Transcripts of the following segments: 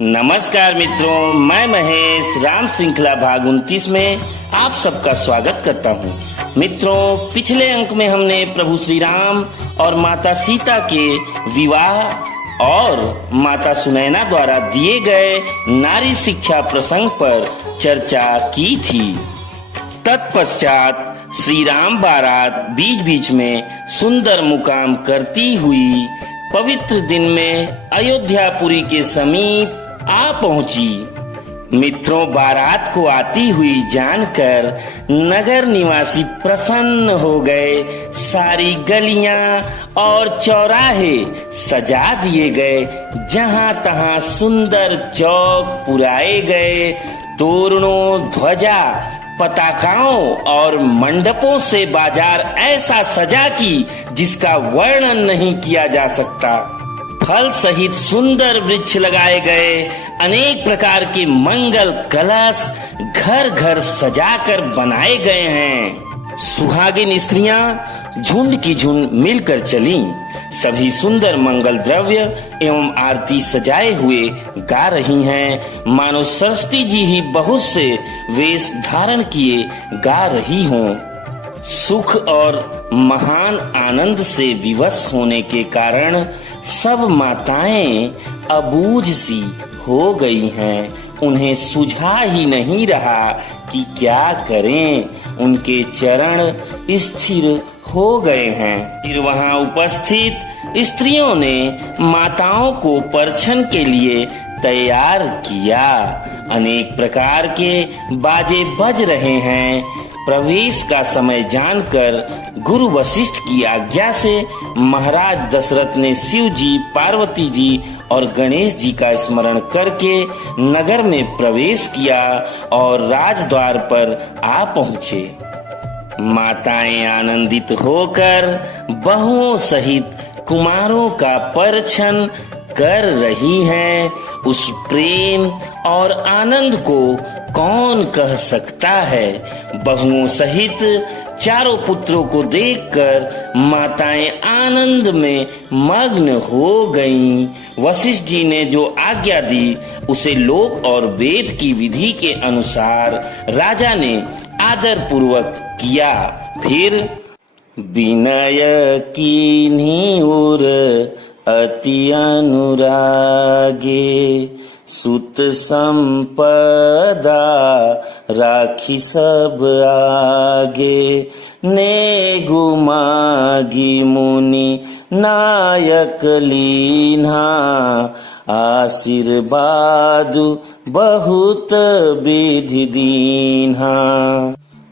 नमस्कार मित्रों, मैं महेश राम श्रृंखला भाग 29 में आप सबका स्वागत करता हूं। मित्रों, पिछले अंक में हमने प्रभु श्री राम और माता सीता के विवाह और माता सुनैना द्वारा दिए गए नारी शिक्षा प्रसंग पर चर्चा की थी। तत्पश्चात श्री राम बारात बीच बीच में सुंदर मुकाम करती हुई पवित्र दिन में अयोध्यापुरी के समीप आ पहुंची। मित्रों, बारात को आती हुई जानकर नगर निवासी प्रसन्न हो गए। सारी गलियां और चौराहे सजा दिए गए। जहां तहां सुंदर चौक पुराए गए। तोरणों, ध्वजा, पताकाओं और मंडपों से बाजार ऐसा सजा कि जिसका वर्णन नहीं किया जा सकता। फल सहित सुंदर वृक्ष लगाए गए। अनेक प्रकार के मंगल कलश घर घर सजाकर बनाए गए हैं। सुहागिन स्त्रियां झुंड की झुंड मिलकर चलीं। सभी सुंदर मंगल द्रव्य एवं आरती सजाए हुए गा रही हैं। मानो सरस्वती जी ही बहुत से वेश धारण किए गा रही हों। सुख और महान आनंद से विवश होने के कारण सब माताएं अबूझ सी हो गई हैं। उन्हें सुझा ही नहीं रहा कि क्या करें। उनके चरण स्थिर हो गए हैं। फिर वहां उपस्थित स्त्रियों ने माताओं को परछन के लिए तैयार किया। अनेक प्रकार के बाजे बज रहे हैं। प्रवेश का समय जानकर गुरु वशिष्ठ की आज्ञा से महाराज दशरथ ने शिव जी, पार्वती जी और गणेश जी का स्मरण करके नगर में प्रवेश किया और राजद्वार पर आ पहुँचे। माताएं आनंदित होकर बहुओं सहित कुमारों का परछन कर रही हैं। उस प्रेम और आनंद को कौन कह सकता है। बहुओं सहित चारों पुत्रों को देखकर माताएं आनंद में मग्न हो गईं। वशिष्ठ जी ने जो आज्ञा दी उसे लोक और वेद की विधि के अनुसार राजा ने आदर पूर्वक किया। फिर विनय कीन्ही उर अति अनुरागे, सुत संपदा राखी सब आगे। नेगु मागी मुनि नायक लीन्हा, आशीर्वाद बहुत विधि दीन्हा।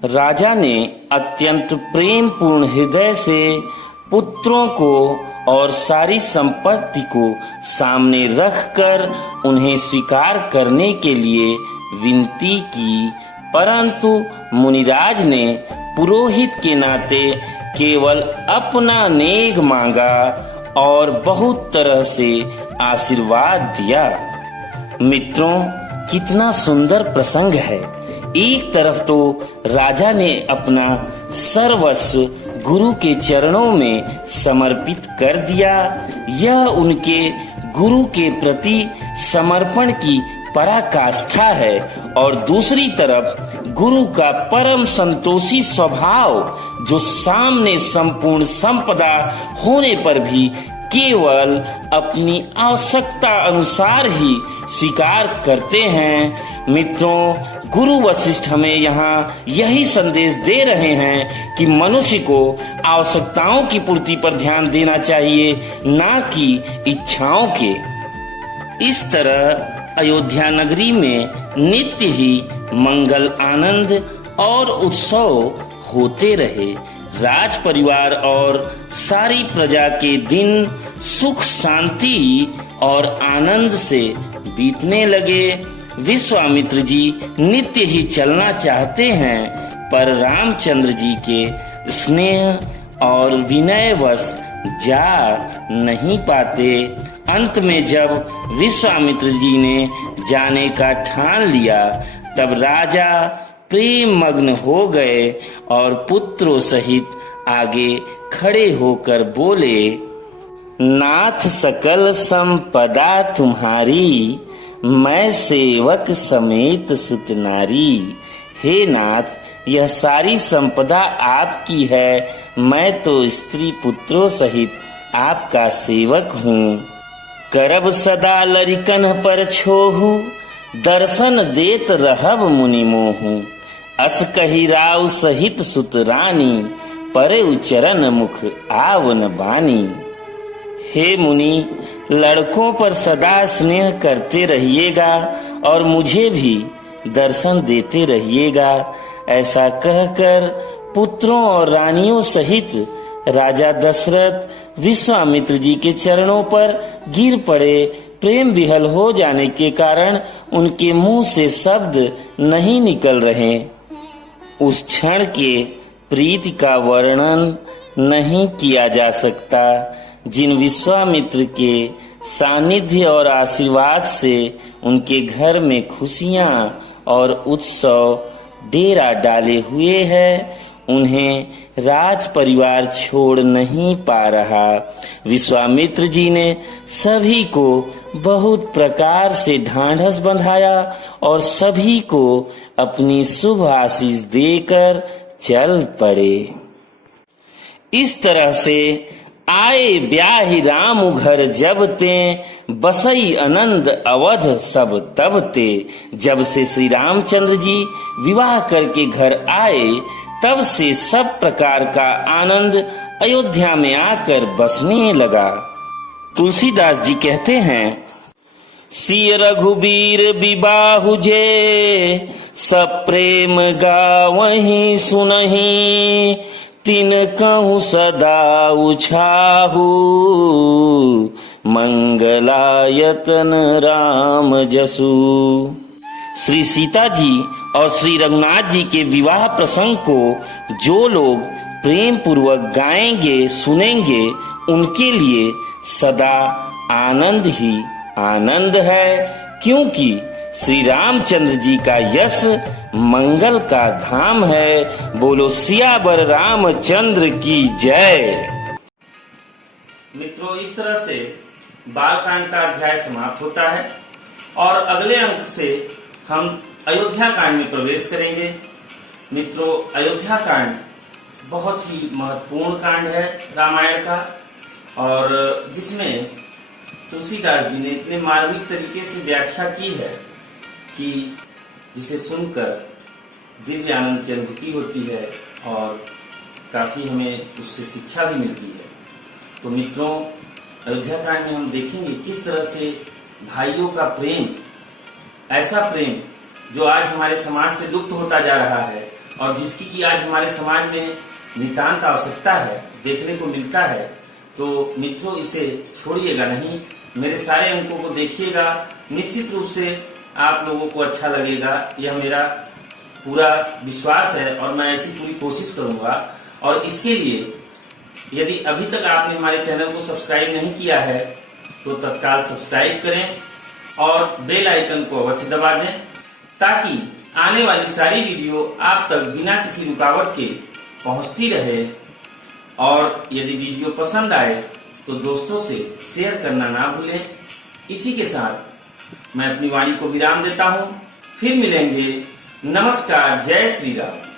राजा ने अत्यंत प्रेम पूर्ण हृदय से पुत्रों को और सारी संपत्ति को सामने रखकर उन्हें स्वीकार करने के लिए विनती की, परंतु मुनिराज ने पुरोहित के नाते केवल अपना नेग मांगा और बहुत तरह से आशीर्वाद दिया। मित्रों, कितना सुंदर प्रसंग है। एक तरफ तो राजा ने अपना सर्वस्व गुरु के चरणों में समर्पित कर दिया। यह उनके गुरु के प्रति समर्पण की पराकाष्ठा है। और दूसरी तरफ गुरु का परम संतोषी स्वभाव, जो सामने संपूर्ण संपदा होने पर भी केवल अपनी आवश्यकता अनुसार ही स्वीकार करते हैं। मित्रों, गुरु वशिष्ठ हमें यहाँ यही संदेश दे रहे हैं कि मनुष्य को आवश्यकताओं की पूर्ति पर ध्यान देना चाहिए, ना कि इच्छाओं के। इस तरह अयोध्या नगरी में नित्य ही मंगल, आनंद और उत्सव होते रहे। राज परिवार और सारी प्रजा के दिन सुख, शांति और आनंद से बीतने लगे। विश्वामित्र जी नित्य ही चलना चाहते हैं, पर रामचंद्र जी के स्नेह और विनयवश जा नहीं पाते। अंत में जब विश्वामित्र जी ने जाने का ठान लिया, तब राजा प्रेम मग्न हो गए और पुत्रों सहित आगे खड़े होकर बोले, नाथ सकल संपदा तुम्हारी, मैं सेवक समेत सुत नारी। हे नाथ, यह सारी संपदा आपकी है, मैं तो स्त्री पुत्रों सहित आपका सेवक हूँ। करब सदा लरिकन पर छोहू, दर्शन देत रहब मुनि मोहू। अस कही राव सहित सुत रानी, परे उचरन मुख आवन बानी। हे मुनि, लड़कों पर सदा स्नेह करते रहिएगा और मुझे भी दर्शन देते रहिएगा। ऐसा कहकर पुत्रों और रानियों सहित राजा दशरथ विश्वामित्र जी के चरणों पर गिर पड़े। प्रेम विहल हो जाने के कारण उनके मुंह से शब्द नहीं निकल रहे। उस क्षण के प्रीति का वर्णन नहीं किया जा सकता, जिन विश्वामित्र के सानिध्य और आशीर्वाद से उनके घर में खुशियां और उत्सव डेरा डाले हुए हैं, उन्हें राज परिवार छोड़ नहीं पा रहा। विश्वामित्र जी ने सभी को बहुत प्रकार से ढांढस बंधाया और सभी को अपनी शुभ आशीष देकर चल पड़े। इस तरह से आए ब्याहि राम घर जब ते, बसई आनंद अवध सब तब ते। जब से श्री रामचंद्र जी विवाह करके घर आए, तब से सब प्रकार का आनंद अयोध्या में आकर बसने लगा। तुलसीदास जी कहते हैं, सिय रघुबीर विबाहु जे, सब प्रेम गावहीं सुनहीं। तिन कहूँ सदा उछाहू, मंगलायतन राम जसु। श्री सीता जी और श्री रघुनाथ जी के विवाह प्रसंग को जो लोग प्रेम पूर्वक गाएंगे सुनेंगे, उनके लिए सदा आनंद ही आनंद है, क्योंकि श्री रामचंद्र जी का यश मंगल का धाम है। बोलो सियावर रामचंद्र की जय। मित्रों, इस तरह से बालकांड का अध्याय समाप्त होता है और अगले अंक से हम अयोध्या कांड में प्रवेश करेंगे। मित्रों, अयोध्या कांड बहुत ही महत्वपूर्ण कांड है रामायण का, और जिसमें तुलसीदास जी ने इतने मार्मिक तरीके से व्याख्या की है कि जिसे सुनकर दिव्य आनंद की अनुभूति होती है और काफी हमें उससे शिक्षा भी मिलती है। तो मित्रों, अयोध्या कांड में हम देखेंगे किस तरह से भाइयों का प्रेम, ऐसा प्रेम जो आज हमारे समाज से लुप्त होता जा रहा है और जिसकी की आज हमारे समाज में नितांत आवश्यकता है, देखने को मिलता है। तो मित्रों, इसे छोड़िएगा नहीं, मेरे सारे अंकों को देखिएगा, निश्चित रूप से आप लोगों को अच्छा लगेगा, यह मेरा पूरा विश्वास है और मैं ऐसी पूरी कोशिश करूंगा। और इसके लिए यदि अभी तक आपने हमारे चैनल को सब्सक्राइब नहीं किया है तो तत्काल सब्सक्राइब करें और बेल आइकन को अवश्य दबा दें, ताकि आने वाली सारी वीडियो आप तक बिना किसी रुकावट के पहुंचती रहे। और यदि वीडियो पसंद आए तो दोस्तों से शेयर करना ना भूलें। इसी के साथ मैं अपनी वाणी को विराम देता हूँ। फिर मिलेंगे। नमस्कार। जय श्री राम।